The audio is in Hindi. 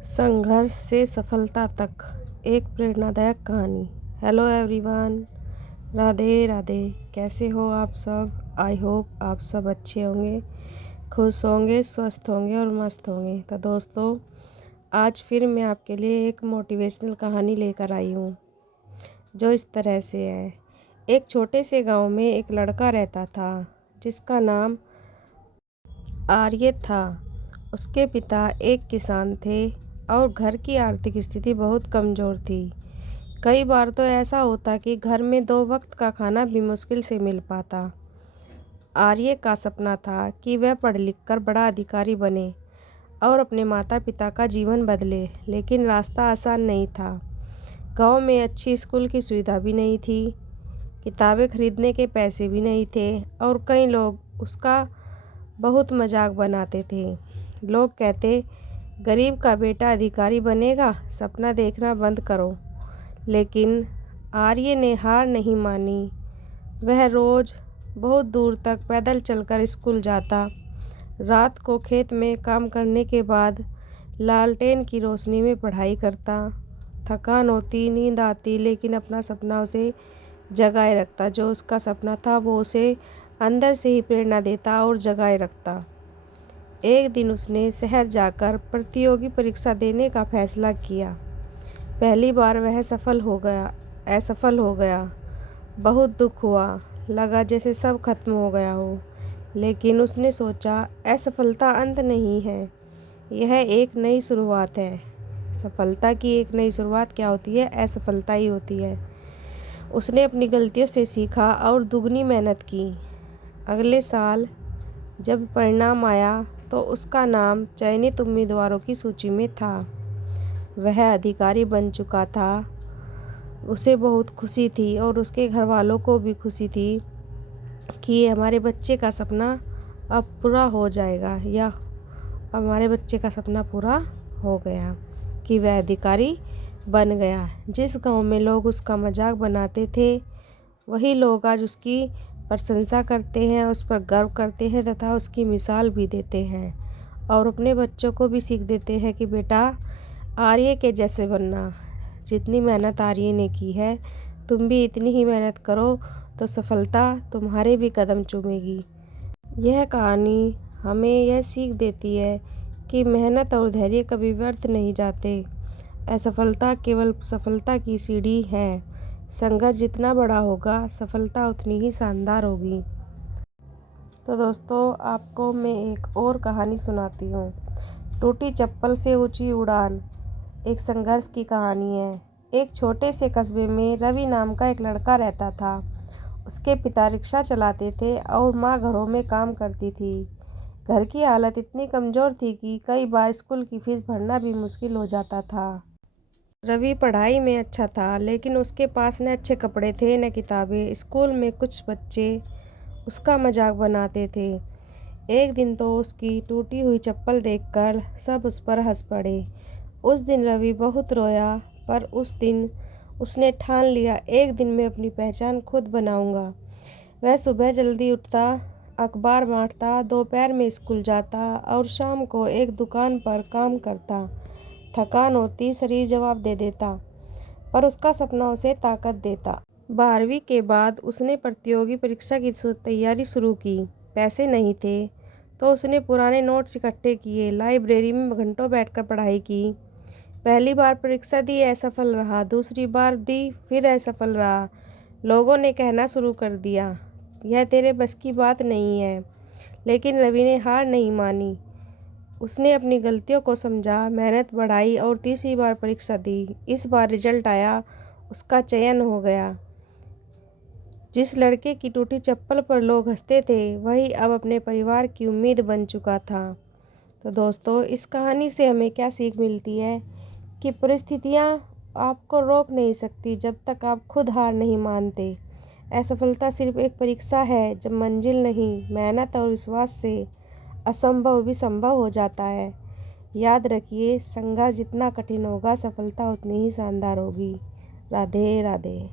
संघर्ष से सफलता तक एक प्रेरणादायक कहानी। Hello everyone, Radhe Radhe. कैसे हो आप सब? आई होप आप सब अच्छे होंगे, खुश होंगे, स्वस्थ होंगे और मस्त होंगे। तो दोस्तों, आज फिर मैं आपके लिए एक मोटिवेशनल कहानी लेकर आई हूँ जो इस तरह से है। एक छोटे से गांव में एक लड़का रहता था जिसका नाम आर्य था। उसके पिता एक किसान थे और घर की आर्थिक स्थिति बहुत कमज़ोर थी। कई बार तो ऐसा होता कि घर में 2 वक्त का खाना भी मुश्किल से मिल पाता। आर्य का सपना था कि वह पढ़ लिख कर बड़ा अधिकारी बने और अपने माता पिता का जीवन बदले, लेकिन रास्ता आसान नहीं था। गांव में अच्छी स्कूल की सुविधा भी नहीं थी, किताबें खरीदने के पैसे भी नहीं थे और कई लोग उसका बहुत मजाक बनाते थे। लोग कहते, गरीब का बेटा अधिकारी बनेगा, सपना देखना बंद करो। लेकिन आर्य ने हार नहीं मानी। वह रोज़ बहुत दूर तक पैदल चलकर स्कूल जाता। रात को खेत में काम करने के बाद लालटेन की रोशनी में पढ़ाई करता। थकान होती, नींद आती, लेकिन अपना सपना उसे जगाए रखता। जो उसका सपना था वो उसे अंदर से ही प्रेरणा देता और जगाए रखता। एक दिन उसने शहर जाकर प्रतियोगी परीक्षा देने का फैसला किया। पहली बार वह असफल हो गया। बहुत दुख हुआ, लगा जैसे सब खत्म हो गया हो। लेकिन उसने सोचा, असफलता अंत नहीं है, यह एक नई शुरुआत है। सफलता की एक नई शुरुआत क्या होती है? असफलता ही होती है। उसने अपनी गलतियों से सीखा और दुगनी मेहनत की। अगले साल जब परिणाम आया तो उसका नाम चयनित उम्मीदवारों की सूची में था। वह अधिकारी बन चुका था। उसे बहुत खुशी थी और उसके घर वालों को भी खुशी थी कि हमारे बच्चे का सपना अब पूरा हो जाएगा, या हमारे बच्चे का सपना पूरा हो गया कि वह अधिकारी बन गया। जिस गांव में लोग उसका मजाक बनाते थे, वही लोग आज उसकी प्रशंसा करते हैं, उस पर गर्व करते हैं तथा उसकी मिसाल भी देते हैं और अपने बच्चों को भी सीख देते हैं कि बेटा, आर्य के जैसे बनना। जितनी मेहनत आर्य ने की है, तुम भी इतनी ही मेहनत करो तो सफलता तुम्हारे भी कदम चूमेगी। यह कहानी हमें यह सीख देती है कि मेहनत और धैर्य कभी व्यर्थ नहीं जाते। असफलता केवल सफलता की सीढ़ी है। संघर्ष जितना बड़ा होगा, सफलता उतनी ही शानदार होगी। तो दोस्तों, आपको मैं एक और कहानी सुनाती हूँ। टूटी चप्पल से ऊंची उड़ान एक संघर्ष की कहानी है। एक छोटे से कस्बे में रवि नाम का एक लड़का रहता था। उसके पिता रिक्शा चलाते थे और माँ घरों में काम करती थी। घर की हालत इतनी कमज़ोर थी कि कई बार स्कूल की फीस भरना भी मुश्किल हो जाता था। रवि पढ़ाई में अच्छा था, लेकिन उसके पास न अच्छे कपड़े थे न किताबें। स्कूल में कुछ बच्चे उसका मजाक बनाते थे। एक दिन तो उसकी टूटी हुई चप्पल देखकर सब उस पर हंस पड़े। उस दिन रवि बहुत रोया, पर उस दिन उसने ठान लिया, एक दिन मैं अपनी पहचान खुद बनाऊंगा। वह सुबह जल्दी उठता, अखबार बांटता, दोपहर में स्कूल जाता और शाम को एक दुकान पर काम करता। थकान होती, शरीर जवाब दे देता, पर उसका सपना उसे ताकत देता। 12वीं के बाद उसने प्रतियोगी परीक्षा की तैयारी शुरू की। पैसे नहीं थे तो उसने पुराने नोट्स इकट्ठे किए, लाइब्रेरी में घंटों बैठकर पढ़ाई की। पहली बार परीक्षा दी, असफल रहा। दूसरी बार दी, फिर असफल रहा। लोगों ने कहना शुरू कर दिया, यह तेरे बस की बात नहीं है। लेकिन रवि ने हार नहीं मानी। उसने अपनी गलतियों को समझा, मेहनत बढ़ाई और तीसरी बार परीक्षा दी। इस बार रिजल्ट आया, उसका चयन हो गया। जिस लड़के की टूटी चप्पल पर लोग हंसते थे, वही अब अपने परिवार की उम्मीद बन चुका था। तो दोस्तों, इस कहानी से हमें क्या सीख मिलती है कि परिस्थितियाँ आपको रोक नहीं सकती जब तक आप खुद हार नहीं मानते। असफलता सिर्फ एक परीक्षा है, जब मंजिल नहीं, मेहनत और विश्वास से असंभव भी संभव हो जाता है। याद रखिए, संघर्ष जितना कठिन होगा, सफलता उतनी ही शानदार होगी। राधे राधे।